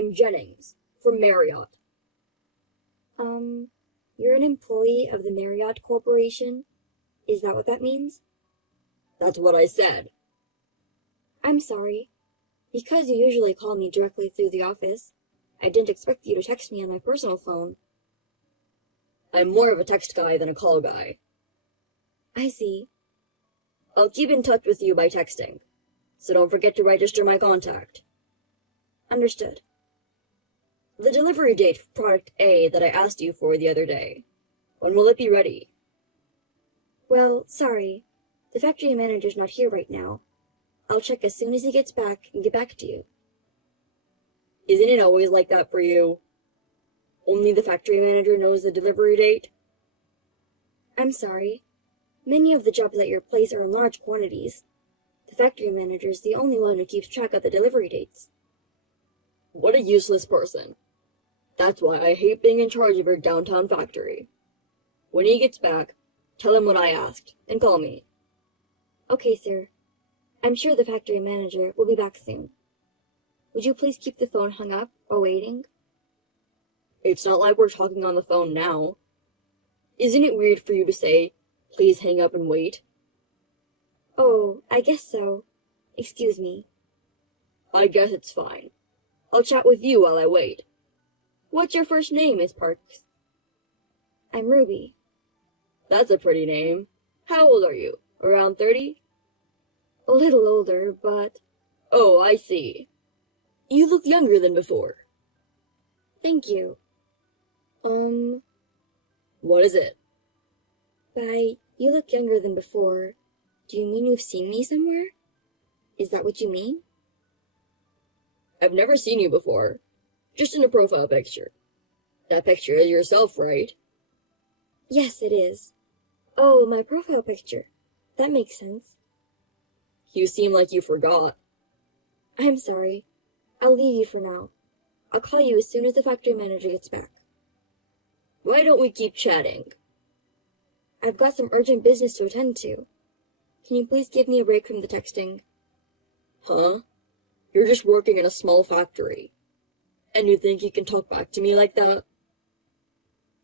I'm Jennings, from Marriott. You're an employee of the Marriott Corporation? Is that what that means? That's what I said. I'm sorry. Because you usually call me directly through the office, I didn't expect you to text me on my personal phone. I'm more of a text guy than a call guy. I see. I'll keep in touch with you by texting, so don't forget to register my contact. Understood. The delivery date for product A that I asked you for the other day. When will it be ready? Well, sorry. The factory manager's not here right now. I'll check as soon as he gets back and get back to you. Isn't it always like that for you? Only the factory manager knows the delivery date? I'm sorry. Many of the jobs at your place are in large quantities. The factory manager's the only one who keeps track of the delivery dates. What a useless person. That's why I hate being in charge of your downtown factory. When he gets back, tell him what I asked, and call me. Okay, sir. I'm sure the factory manager will be back soon. Would you please keep the phone hung up while waiting? It's not like we're talking on the phone now. Isn't it weird for you to say, please hang up and wait? Oh, I guess so. Excuse me. I guess it's fine. I'll chat with you while I wait. What's your first name, Miss Parks? I'm Ruby. That's a pretty name. How old are you? Around 30? A little older, but... Oh, I see. You look younger than before. Thank you. What is it? By you look younger than before, do you mean you've seen me somewhere? Is that what you mean? I've never seen you before. Just in a profile picture. That picture is yourself, right? Yes, it is. Oh, my profile picture. That makes sense. You seem like you forgot. I'm sorry. I'll leave you for now. I'll call you as soon as the factory manager gets back. Why don't we keep chatting? I've got some urgent business to attend to. Can you please give me a break from the texting? Huh? You're just working in a small factory. And you think you can talk back to me like that?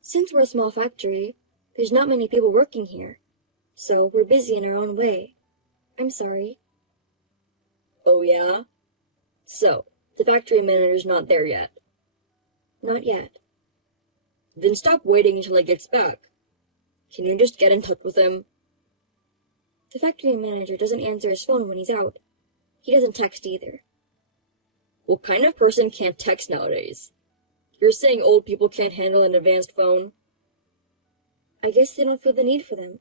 Since we're a small factory, there's not many people working here. So we're busy in our own way. I'm sorry. Oh, yeah? So, the factory manager's not there yet? Not yet. Then stop waiting until he gets back. Can you just get in touch with him? The factory manager doesn't answer his phone when he's out. He doesn't text either. What kind of person can't text nowadays? You're saying old people can't handle an advanced phone? I guess they don't feel the need for them.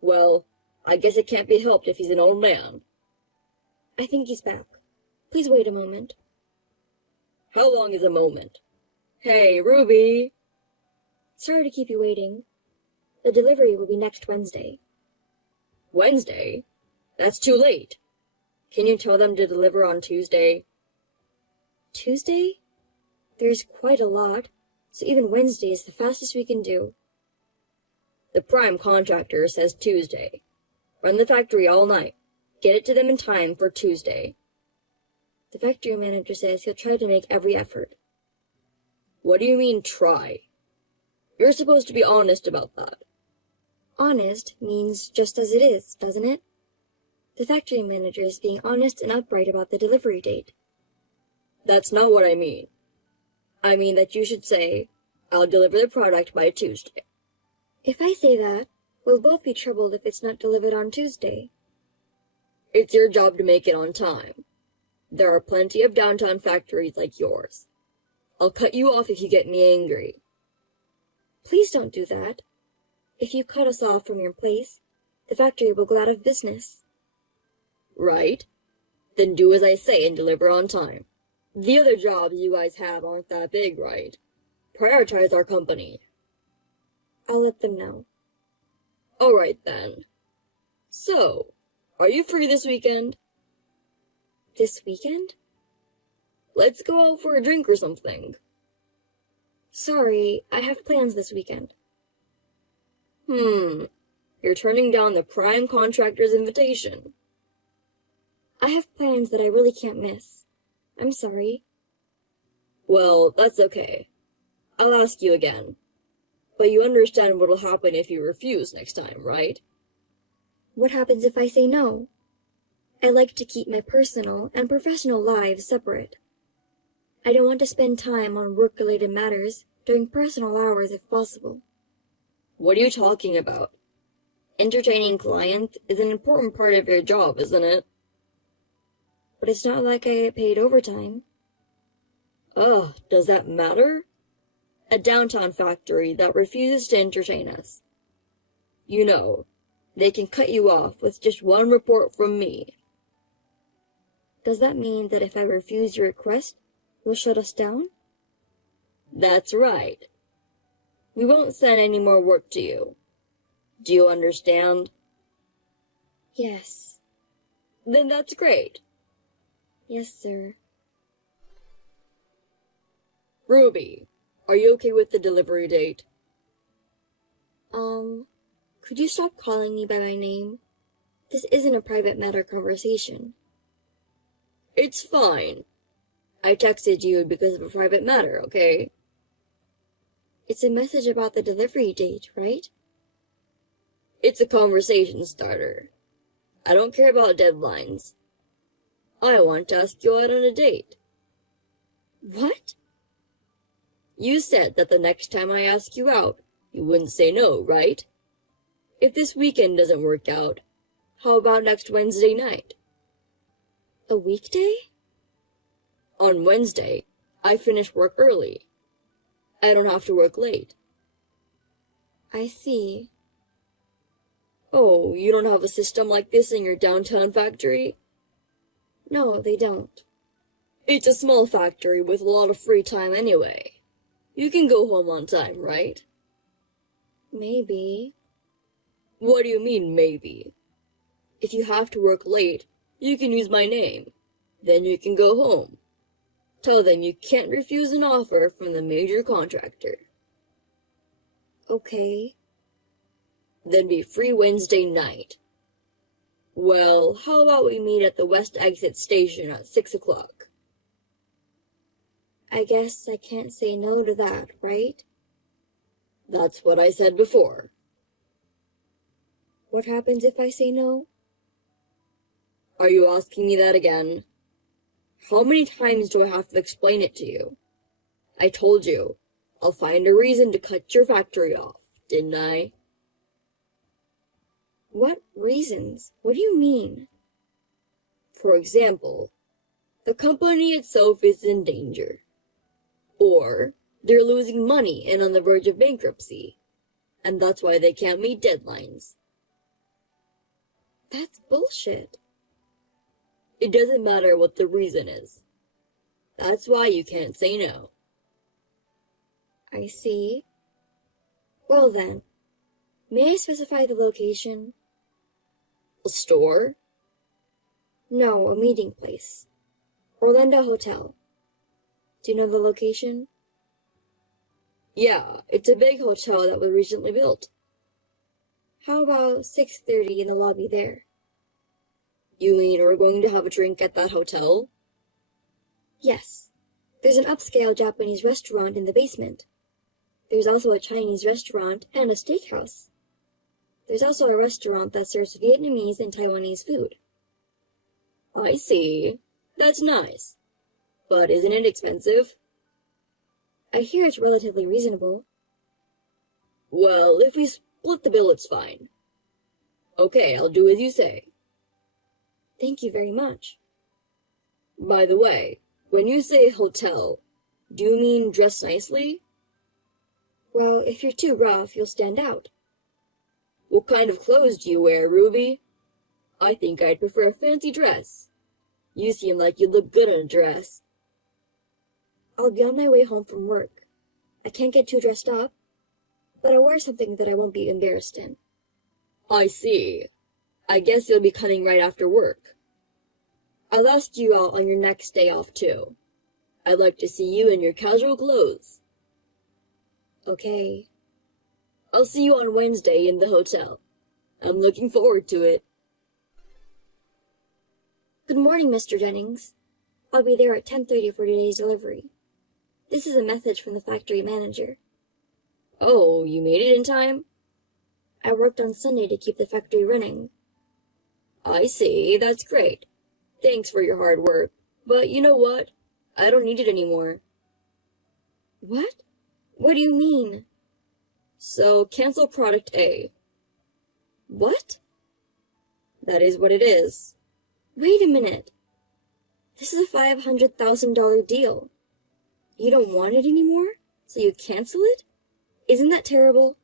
Well, I guess it can't be helped if he's an old man. I think he's back. Please wait a moment. How long is a moment? Hey, Ruby! Sorry to keep you waiting. The delivery will be next Wednesday. Wednesday? That's too late. Can you tell them to deliver on Tuesday? Tuesday? There's quite a lot, so even Wednesday is the fastest we can do. The prime contractor says Tuesday. Run the factory all night. Get it to them in time for Tuesday. The factory manager says he'll try to make every effort. What do you mean, try? You're supposed to be honest about that. Honest means just as it is, doesn't it? The factory manager is being honest and upright about the delivery date. That's not what I mean. I mean that you should say, I'll deliver the product by Tuesday. If I say that, we'll both be troubled if it's not delivered on Tuesday. It's your job to make it on time. There are plenty of downtown factories like yours. I'll cut you off if you get me angry. Please don't do that. If you cut us off from your place, the factory will go out of business. Right? Then do as I say and deliver on time. The other jobs you guys have aren't that big, right? Prioritize our company. I'll let them know. All right, then. So, are you free this weekend? This weekend? Let's go out for a drink or something. Sorry, I have plans this weekend. You're turning down the prime contractor's invitation. I have plans that I really can't miss. I'm sorry. Well, that's okay. I'll ask you again. But you understand what'll happen if you refuse next time, right? What happens if I say no? I like to keep my personal and professional lives separate. I don't want to spend time on work-related matters during personal hours if possible. What are you talking about? Entertaining clients is an important part of your job, isn't it? But it's not like I get paid overtime. Ugh, does that matter? A downtown factory that refuses to entertain us. You know, they can cut you off with just one report from me. Does that mean that if I refuse your request, you'll shut us down? That's right. We won't send any more work to you. Do you understand? Yes. Then that's great. Yes, sir. Ruby, are you okay with the delivery date? Could you stop calling me by my name? This isn't a private matter conversation. It's fine. I texted you because of a private matter, okay? It's a message about the delivery date, right? It's a conversation starter. I don't care about deadlines. I want to ask you out on a date. What? You said that the next time I ask you out, you wouldn't say no, right? If this weekend doesn't work out, how about next Wednesday night? A weekday? On Wednesday, I finish work early. I don't have to work late. I see. Oh, you don't have a system like this in your downtown factory? No, they don't. It's a small factory with a lot of free time anyway. You can go home on time, right? Maybe. What do you mean, maybe? If you have to work late, you can use my name. Then you can go home. Tell them you can't refuse an offer from the major contractor. Okay. Then be free Wednesday night. Well, how about we meet at the West Exit Station at 6 o'clock? I guess I can't say no to that, right? That's what I said before. What happens if I say no? Are you asking me that again? How many times do I have to explain it to you? I told you, I'll find a reason to cut your factory off, didn't I? What reasons? What do you mean? For example, the company itself is in danger. Or they're losing money and on the verge of bankruptcy, and that's why they can't meet deadlines. That's bullshit. It doesn't matter what the reason is. That's why you can't say no. I see. Well then, may I specify the location? A store? No, a meeting place. Orlando Hotel. Do you know the location? Yeah, it's a big hotel that was recently built. How about 6:30 in the lobby there? You mean we're going to have a drink at that hotel? Yes. There's an upscale Japanese restaurant in the basement. There's also a Chinese restaurant and a steakhouse. There's also a restaurant that serves Vietnamese and Taiwanese food. I see. That's nice. But isn't it expensive? I hear it's relatively reasonable. Well, if we split the bill, it's fine. Okay, I'll do as you say. Thank you very much. By the way, when you say hotel, do you mean dress nicely? Well, if you're too rough, you'll stand out. What kind of clothes do you wear, Ruby? I think I'd prefer a fancy dress. You seem like you look good in a dress. I'll be on my way home from work. I can't get too dressed up, but I'll wear something that I won't be embarrassed in. I see. I guess you'll be cutting right after work. I'll ask you out on your next day off, too. I'd like to see you in your casual clothes. Okay. I'll see you on Wednesday in the hotel. I'm looking forward to it. Good morning, Mr. Jennings. I'll be there at 10:30 for today's delivery. This is a message from the factory manager. Oh, you made it in time? I worked on Sunday to keep the factory running. I see, that's great. Thanks for your hard work. But you know what? I don't need it anymore. What? What do you mean? So, cancel product A. What? That is what it is. Wait a minute. This is a $500,000 deal. You don't want it anymore? So you cancel it? Isn't that terrible?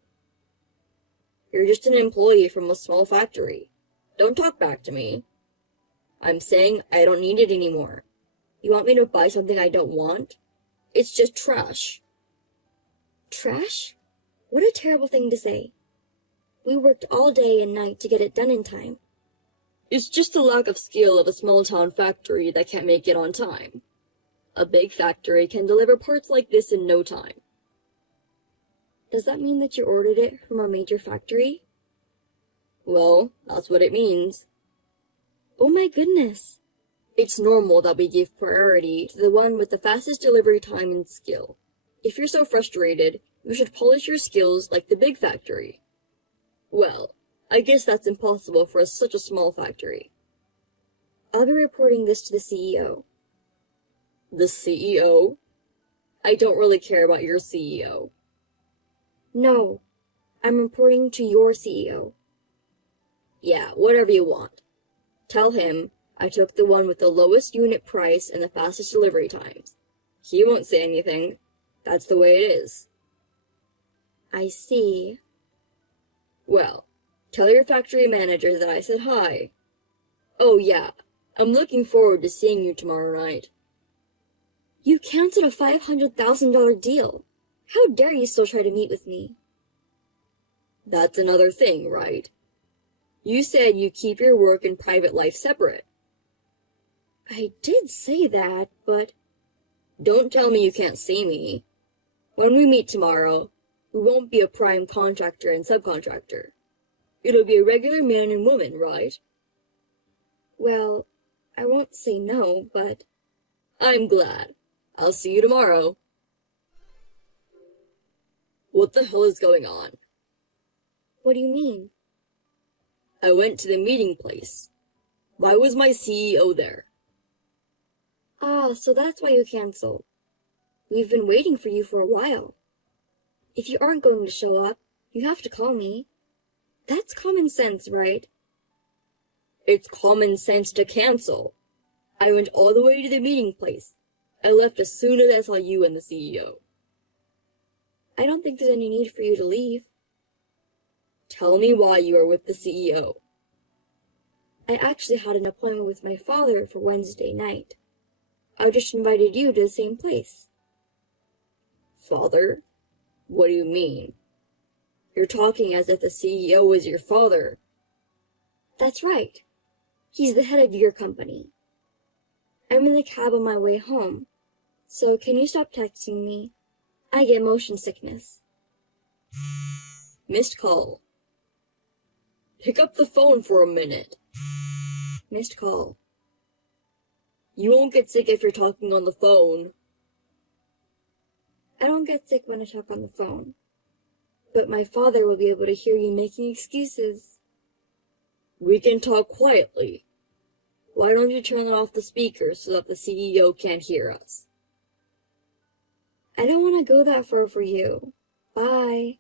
You're just an employee from a small factory. Don't talk back to me. I'm saying I don't need it anymore. You want me to buy something I don't want? It's just trash. Trash? What a terrible thing to say. We worked all day and night to get it done in time. It's just the lack of skill of a small-town factory that can't make it on time. A big factory can deliver parts like this in no time. Does that mean that you ordered it from a major factory? Well, that's what it means. Oh my goodness. It's normal that we give priority to the one with the fastest delivery time and skill. If you're so frustrated, you should polish your skills like the big factory. Well, I guess that's impossible for such a small factory. I'll be reporting this to the CEO. The CEO? I don't really care about your CEO. No, I'm reporting to your CEO. Yeah, whatever you want. Tell him I took the one with the lowest unit price and the fastest delivery times. He won't say anything. That's the way it is. I see. Well, tell your factory manager that I said hi. Oh yeah, I'm looking forward to seeing you tomorrow night. You canceled a $500,000 deal. How dare you still try to meet with me? That's another thing, right? You said you keep your work and private life separate. I did say that, but... Don't tell me you can't see me. When we meet tomorrow, we won't be a prime contractor and subcontractor. It'll be a regular man and woman, right? Well, I won't say no, but... I'm glad. I'll see you tomorrow. What the hell is going on? What do you mean? I went to the meeting place. Why was my CEO there? Ah, so that's why you canceled. We've been waiting for you for a while. If you aren't going to show up, you have to call me. That's common sense, right? It's common sense to cancel. I went all the way to the meeting place. I left as soon as I saw you and the CEO. I don't think there's any need for you to leave. Tell me why you are with the CEO. I actually had an appointment with my father for Wednesday night. I just invited you to the same place. Father? What do you mean? You're talking as if the CEO is your father. That's right. He's the head of your company. I'm in the cab on my way home, so can you stop texting me? I get motion sickness. Missed call. Pick up the phone for a minute. Missed call. You won't get sick if you're talking on the phone. I don't get sick when I talk on the phone. But my father will be able to hear you making excuses. We can talk quietly. Why don't you turn off the speaker so that the CEO can't hear us? I don't want to go that far for you. Bye.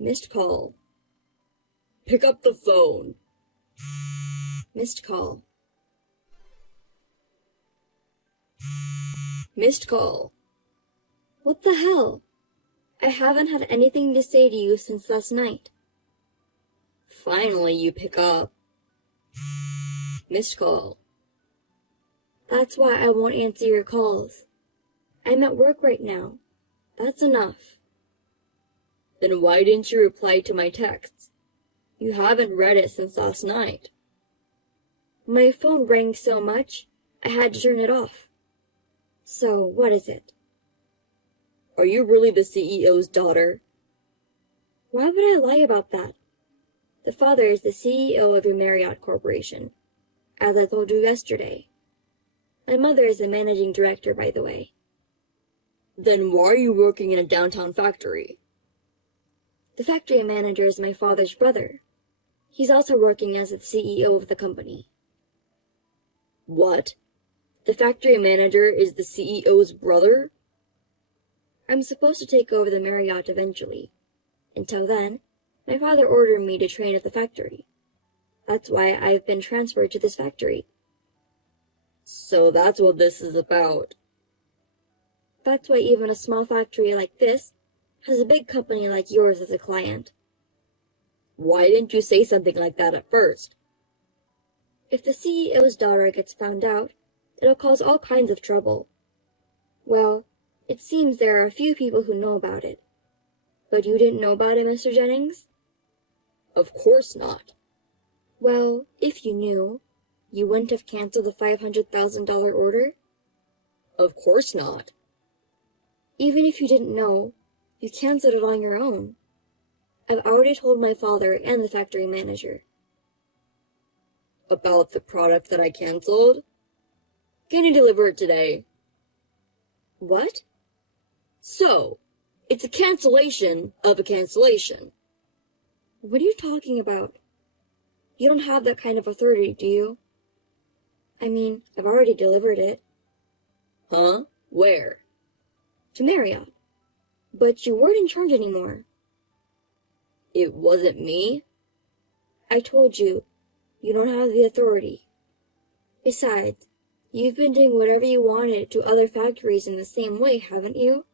Missed call. Pick up the phone. Missed call. Missed call. What the hell? I haven't had anything to say to you since last night. Finally, you pick up. Missed call. That's why I won't answer your calls. I'm at work right now. That's enough. Then why didn't you reply to my texts? You haven't read it since last night. My phone rang so much, I had to turn it off. So, what is it? Are you really the CEO's daughter? Why would I lie about that? The father is the CEO of your Marriott Corporation, as I told you yesterday. My mother is the managing director, by the way. Then why are you working in a downtown factory? The factory manager is my father's brother. He's also working as the CEO of the company. What? The factory manager is the CEO's brother? I'm supposed to take over the Marriott eventually. Until then, my father ordered me to train at the factory. That's why I've been transferred to this factory. So that's what this is about. That's why even a small factory like this has a big company like yours as a client. Why didn't you say something like that at first? If the CEO's daughter gets found out, it'll cause all kinds of trouble. Well, it seems there are a few people who know about it. But you didn't know about it, Mr. Jennings? Of course not. Well, if you knew, you wouldn't have canceled the $500,000 order? Of course not. Even if you didn't know, you canceled it on your own. I've already told my father and the factory manager. About the product that I canceled? Can you deliver it today? What? So, it's a cancellation of a cancellation. What are you talking about? You don't have that kind of authority, do you? I mean, I've already delivered it. Huh? Where? To Marriott. But you weren't in charge anymore. It wasn't me? I told you, you don't have the authority. Besides, you've been doing whatever you wanted to other factories in the same way, haven't you?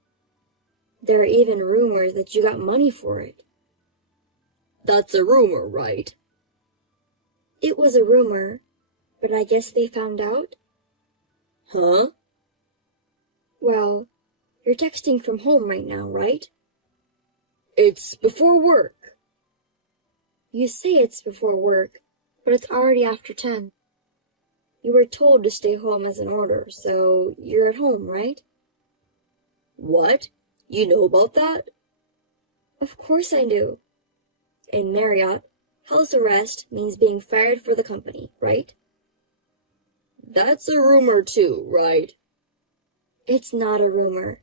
There are even rumors that you got money for it. That's a rumor, right? It was a rumor, but I guess they found out? Huh? Well, you're texting from home right now, right? It's before work. You say it's before work, but it's already after 10. You were told to stay home as an order, so you're at home, right? What? You know about that? Of course I do. In Marriott, house arrest means being fired for the company, right? That's a rumor too, right? It's not a rumor.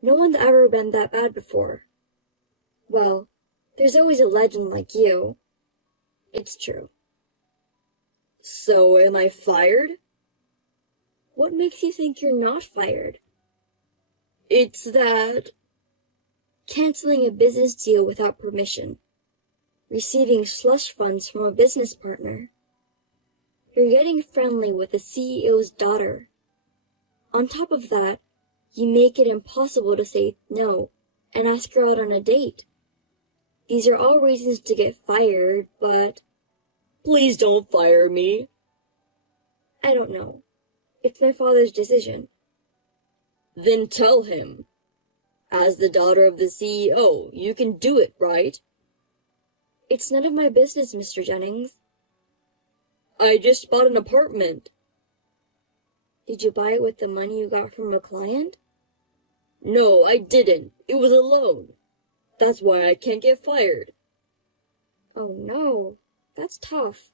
No one's ever been that bad before. Well, there's always a legend like you. It's true. So am I fired? What makes you think you're not fired? It's that... Canceling a business deal without permission. Receiving slush funds from a business partner. You're getting friendly with the CEO's daughter. On top of that, you make it impossible to say no and ask her out on a date. These are all reasons to get fired, but... Please don't fire me. I don't know. It's my father's decision. Then tell him. As the daughter of the CEO, you can do it, right? It's none of my business, Mr. Jennings. I just bought an apartment. Did you buy it with the money you got from a client? No, I didn't. It was a loan. That's why I can't get fired. Oh no, that's tough.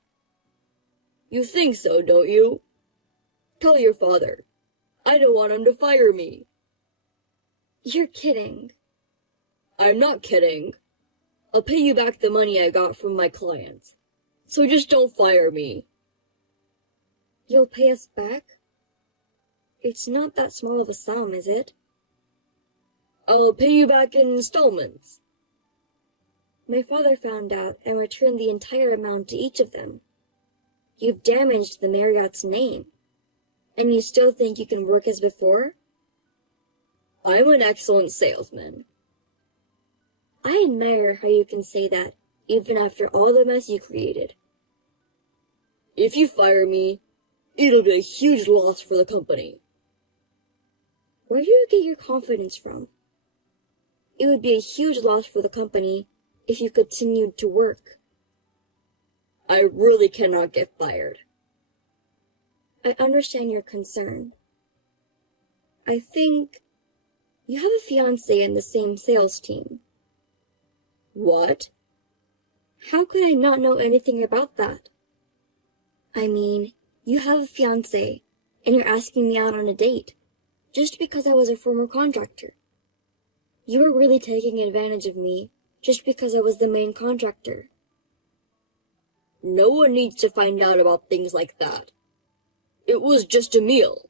You think so, don't you? Tell your father. I don't want him to fire me. You're kidding. I'm not kidding. I'll pay you back the money I got from my clients. So just don't fire me. You'll pay us back? It's not that small of a sum, is it? I'll pay you back in installments. My father found out and returned the entire amount to each of them. You've damaged the Marriott's name. And you still think you can work as before? I'm an excellent salesman. I admire how you can say that, even after all the mess you created. If you fire me, it'll be a huge loss for the company. Where do you get your confidence from? It would be a huge loss for the company if you continued to work. I really cannot get fired. I understand your concern. I think you have a fiancé in the same sales team. What? How could I not know anything about that? I mean, you have a fiancé, and you're asking me out on a date. just because I was a former contractor. You were really taking advantage of me just because I was the main contractor. No one needs to find out about things like that. It was just a meal.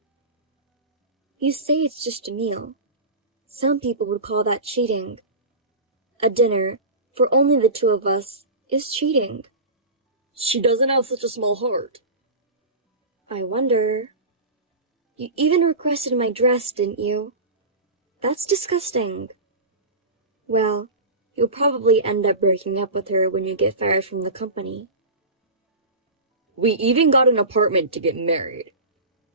You say it's just a meal. Some people would call that cheating. A dinner, for only the two of us, is cheating. She doesn't have such a small heart. I wonder. You even requested my dress, didn't you? That's disgusting. Well, you'll probably end up breaking up with her when you get fired from the company. We even got an apartment to get married.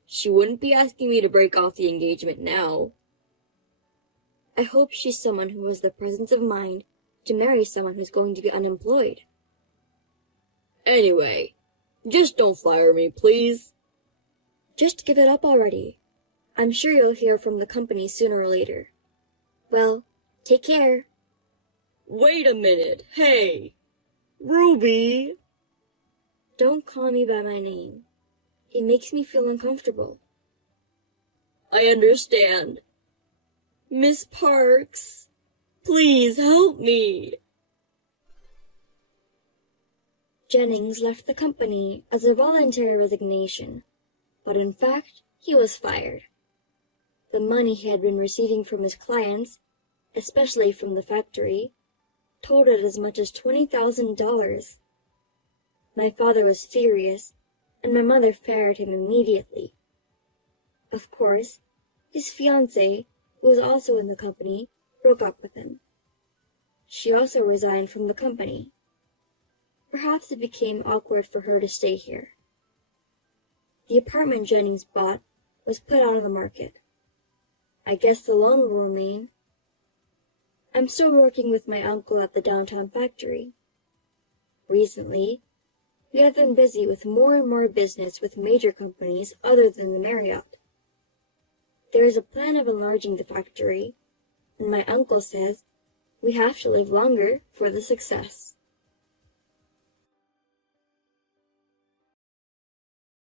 She wouldn't be asking me to break off the engagement now. I hope she's someone who has the presence of mind to marry someone who's going to be unemployed. Anyway, just don't fire me, please. Just give it up already. I'm sure you'll hear from the company sooner or later. Well, take care. Wait a minute. Hey, Ruby. Don't call me by my name. It makes me feel uncomfortable. I understand. Miss Parks, please help me. Jennings left the company as a voluntary resignation, but in fact, he was fired. The money he had been receiving from his clients, especially from the factory, totaled as much as $20,000. My father was furious, and my mother fired him immediately. Of course, his fiancée, who was also in the company, broke up with him. She also resigned from the company. Perhaps it became awkward for her to stay here. The apartment Jennings bought was put out on the market. I guess the loan will remain. I'm still working with my uncle at the downtown factory. Recently, we have been busy with more and more business with major companies other than the Marriott. There is a plan of enlarging the factory, and my uncle says we have to live longer for the success.